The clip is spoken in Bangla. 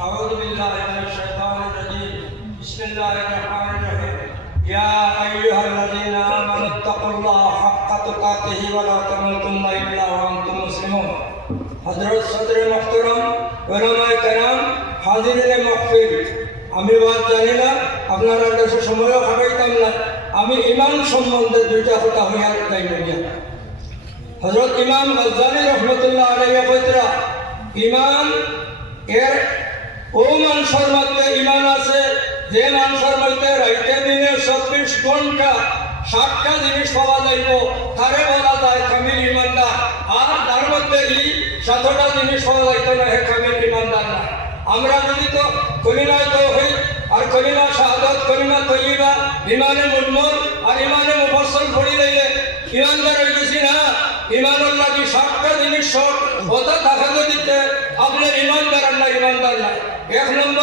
أعوذ بالله من الشيطان الرجيم بسم الله الرحمن الرحيم يا أيها الذين آمنوا اتقوا الله حق تقاته ولا تموتن إلا وأنتم مسلمون हजरत सदर मोहतरम उलमाए कराम हाजिरिन महफिल আমি বাদ জানি না আপনারা দেশে সময়ও খাটাইতাম না আমি ইমান সম্বন্ধে দুইটা কথা হইয়া তাই বলিয়া হযরত ইমাম গজ্জালি রহমাতুল্লাহ আলাইহি কইতরা ইমান এর ও মানুষের মধ্যে ইমান আছে যে মানুষের মধ্যে রাইতে দিনে 24 ঘন্টা 7টা জিনিস পাওয়া যাইব তারে বলা যায় কামিল ইমানদার আর তার মধ্যে এই 7টা জিনিস পাওয়া যাইতো না হে কামিল ইমানদার না আমরা যদি তো কলিমা তাওহীদ আর কলিমা শাহাদাত কলিমা তয়্যিবা ইমানে মুজমল আর ইমানে মুফাসসাল পড়ি লইলে ইমানদার হয়ে গেছি না ইমানুল লাগি 7টা জিনিস সব ওটা দেখা দিতে আপনি ইমানদার না ইমানদার না এক নম্বর